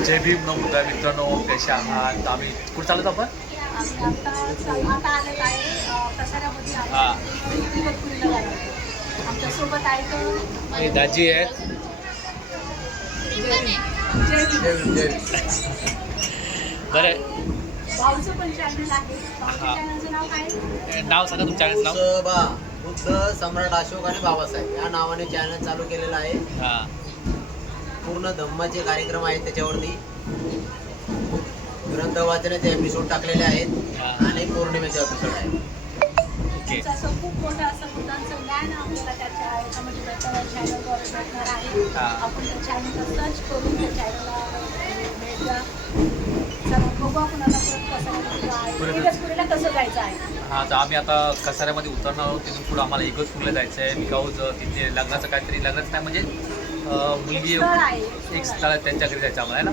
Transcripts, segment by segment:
जय भीम नमस्कार मित्रांनो कसे आहात आम्ही कुठे चालत आपण. हा. हे दाजी आहेत. बरं हा. नाव काय हे नाव सांगा तुमच्या नाव बुद्ध सम्राट अशोक आणि बाबासाहेब या नावाने चॅनल चालू केलेलं आहे हां पूर्ण धम्माचे कार्यक्रम आहेत त्याच्यावरती. ग्रंथ वाचनाचे एपिसोड टाकलेले आहेत. आणि पौर्णिमेचे एपिसोड आहेत. ओके. त्याचं असं खूप मोठं असं मुलांचं ज्ञान आपल्याला त्याच्या याच्यामध्ये भेटणार चॅनलवर भेटणार आहे. आपण त्या चॅनलला सर्च करून त्या चॅनलला भेट द्या चला बघू आपण आता परत कसाऱ्यामध्ये आहे. बरं. इगतपुरीला कसं जायचं आहे? हां तर आम्ही आता कसाऱ्यामध्ये उतरणार आहोत. तिथून पुढं आम्हाला इगतपूरला जायचं आहे बिकॉज तिथे लग्नाचं काहीतरी लग्नाचं नाही म्हणजे मुलगी. एक स्थळ आहे, त्यांच्या घरी जायचं आम्हाला आहे ना?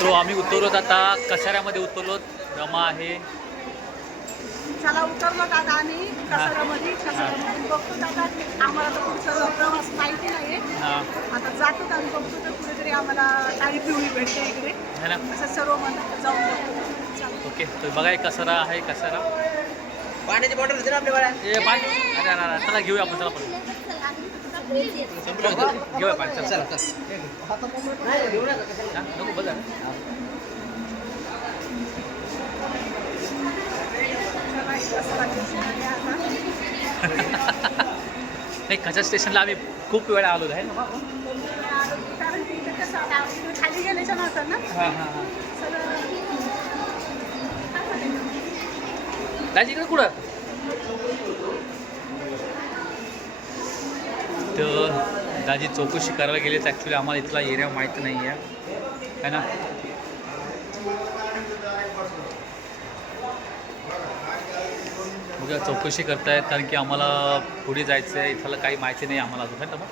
तो आम्ही उतरलोत आता. कसाऱ्यामध्ये उतरलो रमा आहे. चला उतरलो दादा आम्ही कसाऱ्यामध्ये. कसाऱ्यामध्ये बघतो दादा आम्हाला तर पुढचा प्रवास माहिती नाही आता जातो आम्ही बघतो तर कुठेतरी आम्हाला काही पिवळी भेटते इकडे. ना? असं सर्व म्हणतात जाऊन. ओके. तर बघा कसारा आहे कसारा. पाण्याची बॉटल होती ना आपल्या बाळा ए पाणी. अरे अरे अरे, चला घेऊया आपण चला पण घेऊया पाणी चला. चला चला. नाही घेऊ नका कशाला हा, नको बघा. नाही कचा स्टेशनला आम्ही खूप वेळा आलो आहे. ना कारण की इथे कसं आता आपण इकडे खाली गेल्याच्यानंतर ना. हां हां हां सगळं दाजी इकडे कुठं? तर दाजी चौकशी करायला गेलेत. ॲक्च्युली आम्हाला इथला एरिया माहीत नाही आहे है ना? बघा चौकशी करतायत कारण की आम्हाला पुढे जायचं आहे इथलं काही माहिती नाही आम्हाला अजून. है ना मग?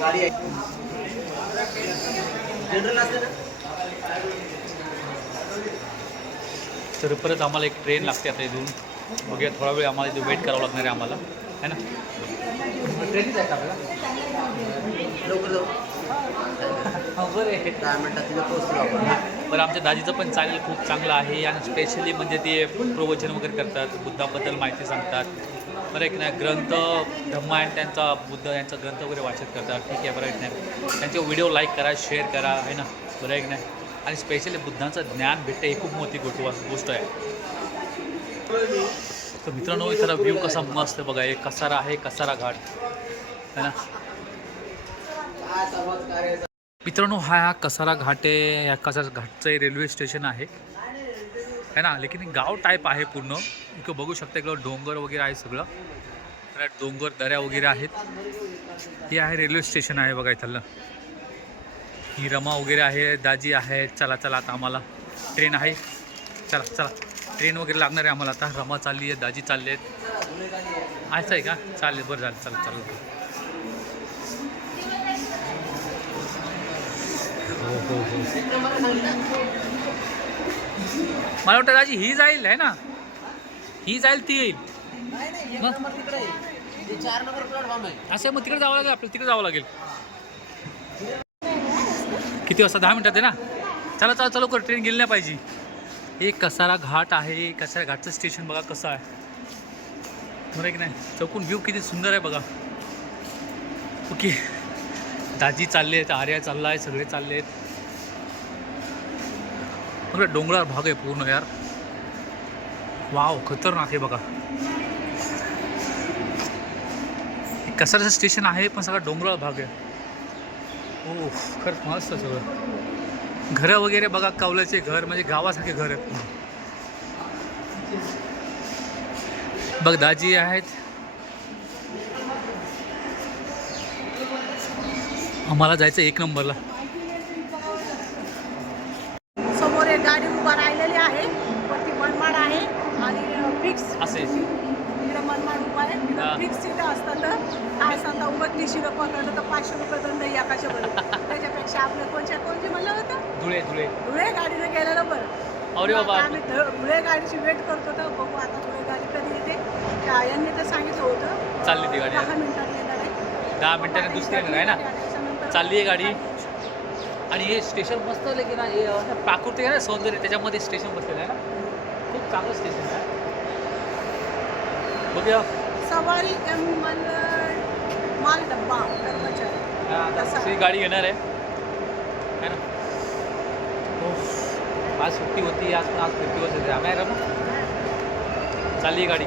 गाडी तर परत आम्हाला एक ट्रेन लागते आता इथून. बघूया थोडा वेळ आम्हाला इथे वेट करावं लागणार आहे आम्हाला. है ना? ट्रेनच आहे का आपल्याला? लवकर जाऊ. बरं आहे. दहा मिनिटात तिथं पोहोचलो आपण. बरं आमच्या दाजीचं पण चांगलं खूप चांगलं आहे आणि स्पेशली म्हणजे ते प्रवचन वगैरे करतात बुद्धाबद्दल माहिती सांगतात. बरं एक नाही ग्रंथ धम्मा आणि त्यांचा बुद्ध यांचा ग्रंथ वगैरे वाचत करतात. ठीक आहे बरं एक नाही त्यांचे व्हिडिओ लाईक करा शेअर करा आहे ना? बरं एक नाही आणि स्पेशली बुद्धांचं ज्ञान भेटतं ही खूप मोठी गोष्ट गोष्ट आहे. तर मित्रांनो इथला व्ह्यू कसा मस्त बघा एक कसारा आहे कसारा घाट. है ना? मित्रांनो हा हा कसारा घाट आहे या कसारा घाटचं रेल्वे स्टेशन आहे. है ना? लेकिन गाव टाईप आहे पूर्ण. इकडं बघू शकता इकडं डोंगर वगैरे आहे सगळं. डोंगर दऱ्या वगैरे आहेत. हे आहे रेल्वे स्टेशन आहे बघा इथलं. ही रमा वगैरे आहे दाजी आहे. चला चला आता आम्हाला. ट्रेन आहे. चला चला. ट्रेन वगैरे लागणार आहे आम्हाला आता. रमा चालली आहे दाजी चालली आहेत. असं आहे का? चालेल बरं झालं. चला चला हो हो हो मला वाटतं दाजी ही जाईल आहे ना? ही जाईल ती येईल. असं मग तिकडे जावं लागेल आपल्याला तिकडे जावं लागेल. किती वाजता? दहा मिनिटात आहे ना? चला चला चला लवकर ट्रेन गेली नाही पाहिजे. एक कसारा घाट आहे कसारा घाटचं स्टेशन बघा कसं आहे. बरं की नाही? चौकून व्ह्यू किती सुंदर आहे बघा. ओके. दाजी चालले आहेत आर्या चालला आहे सगळे चालले आहेत. बघा डोंगराळ भाग आहे पूर्ण यार. वाव खतरनाक आहे बघा. हे स्टेशन आहे पण सगळा डोंगराळ भाग आहे. हो खरंच मस्त सगळं. घरं वगैरे बघा कौलाचे घर म्हणजे गावासारखे घर आहेत. बघ दाजी आहेत. आम्हाला जायचं एक नंबरला समोर एक गाडी उभा राहिलेली आहे वरती मनमाड आहे आणि फिक्स असे इकडे नाही उपाय. फिक्स तिथे असतं तर काय सांगता पकडलं तर पाचशे रुपये दंड एकाच्या बरोबर. त्याच्यापेक्षा आपलं कोणच्या कोणते म्हणलं होतं? धुळे धुळे. धुळे गाडीनं गेलेलं बरं. अरे बाबा. आम्ही धुळे गाडीची वेट करतो तर बघू आता धुळे गाडी कधी येते. यांनी तर सांगितलं होतं. चालली ती गाडी. दहा मिनिटात येणार आहे. दहा मिनिटांनी दुसरी येणार आहे ना? चालली आहे गाडी. आणि हे स्टेशन मस्त आलं की ना हे प्राकृतिक आहे ना सौंदर्य त्याच्यामध्ये स्टेशन बसलेलं आहे ना? खूप चांगलं स्टेशन आहे. बघूया. सवारी मंडळ माल डब्बा कर्मचारी. हा, गाडी येणार आहे. है ना? आज सुट्टी होती आज पण आज सुट्टी होती. आम्ही आहे ना चालली गाडी.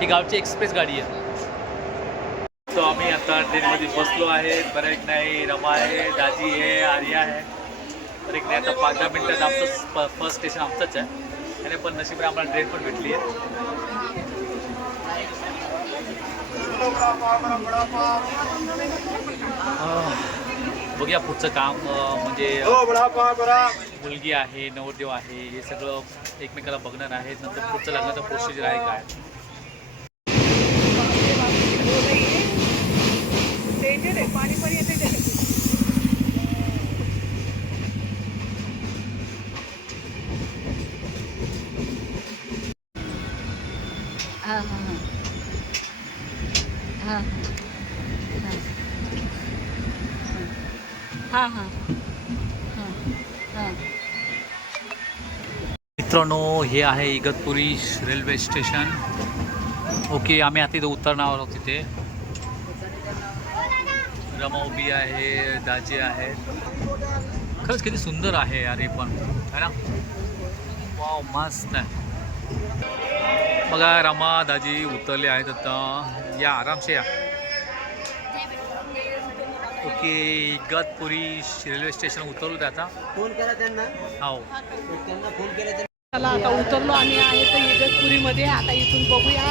ही गावची एक्सप्रेस गाडी आहे. तो आम्ही आता ट्रेनमध्ये बसलो आहे. बरं एक नाही रमा आहे दाजी आहे आर्या आहे. तर एक नाही आता पाच दहा मिनिटात आमचं फर्स्ट स्टेशन आमचंच आहे. आणि पण नशीब आम्हाला ट्रेन पण भेटली आहे. बघूया पुढचं काम म्हणजे मुलगी आहे नवरदेव आहे हे सगळं एकमेकाला बघणार आहे नंतर पुढचं लग्नाचं प्रोसिजर आहे काय डेंजर आहे पाणी पण येते त्याच्यात हां हां हां हां हां. मित्रांनो हे आहे इगतपुरी रेल्वे स्टेशन. ओके आम्ही आता इथं उतरणार आहोत तिथे. रमा उभी आहे दाजे आहे. खरंच किती सुंदर आहे यार हे पण. है ना? वाव मस्त आहे. बघा रमा दाजी उतरले आहेत आता. या आरामसे या. ओके इगतपुरी रेल्वे स्टेशन उतरलो ते आता. फोन केला त्यांना? हो. त्यांना फोन केला चला आता उतरलो आम्ही आहे तर इगतपुरीमध्ये आता इथून बघूया.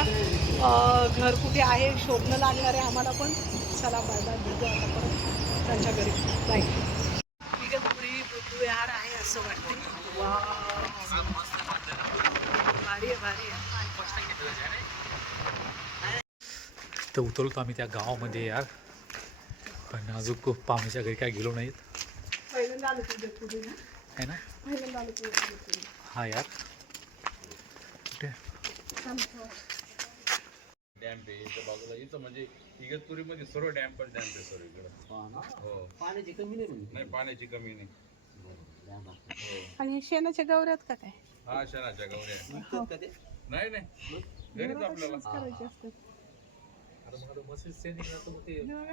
घर कुठे आहे? शोधणं लागणार आहे आम्हाला पण. चला बाय बाय भेटू आता परत त्यांच्या घरी. बाय इगतपुरी बुद्धविहार आहे असं वाटतं वा भारी आहे भारी आहे. तर उतरलो आम्ही त्या गावामध्ये यार. पण अजून खूप पाहुण्याच्या घरी काय गेलो नाहीत. आहे ना? हा यार. कुठे? आहे इथं बाजूला इथं म्हणजे इगतपुरीमध्ये सर्व डॅम पण डॅम आहे सर्व इकडं हो. पाण्याची कमी नाही म्हणजे नाही पाण्याची कमी नाही. हो. आणि शेणाच्या गवऱ्यात का काय? हा शनाच्या हो. का ते? नाही नाही. घरीच आपल्याला. करायचे असतात.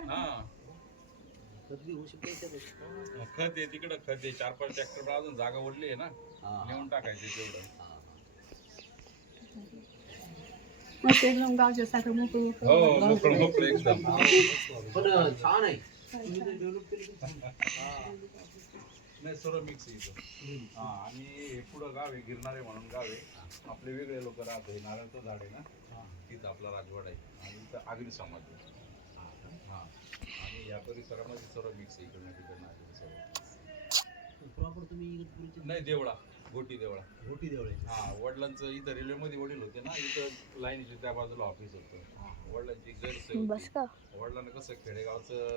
हा कधी होऊ शकते त्याच्यात. खत आहे तिकडं खत आहे. चार पाच ट्रॅक्टर अजून जागा ओढली आहे ना. हा. नेऊन टाकायचे तेवढं. मोकळं हो मोकळं मोकळं एकदम. पण अं, छान आहे. तुम्ही ते develop केलं का? नाही सर्व मिक्स आहे इथं. हा आणि हे पुढं गाव आहे गिरणारे म्हणून गाव आहे. आपले वेगळे लोक राहत आहे नारळचं झाड आहे ना. तिथं आपला राजवाडा आहे. आणि इथं आगरी समाज आहे. या परिसरामध्ये सर्व मिक्स आहे इकडनं तिकडनं आगरी सर्व प्रॉपर तुम्ही इगतपुरीचे नाही देवळा गोटी देवळा. मोठी देवळ हा वडिलांचं इथं रेल्वेमध्ये वडील होते ना इथं लाईनीच्या त्या बाजूला ऑफिस होतं. वडिलांची गैरसोय. वडिलांना कसं खेडेगावचं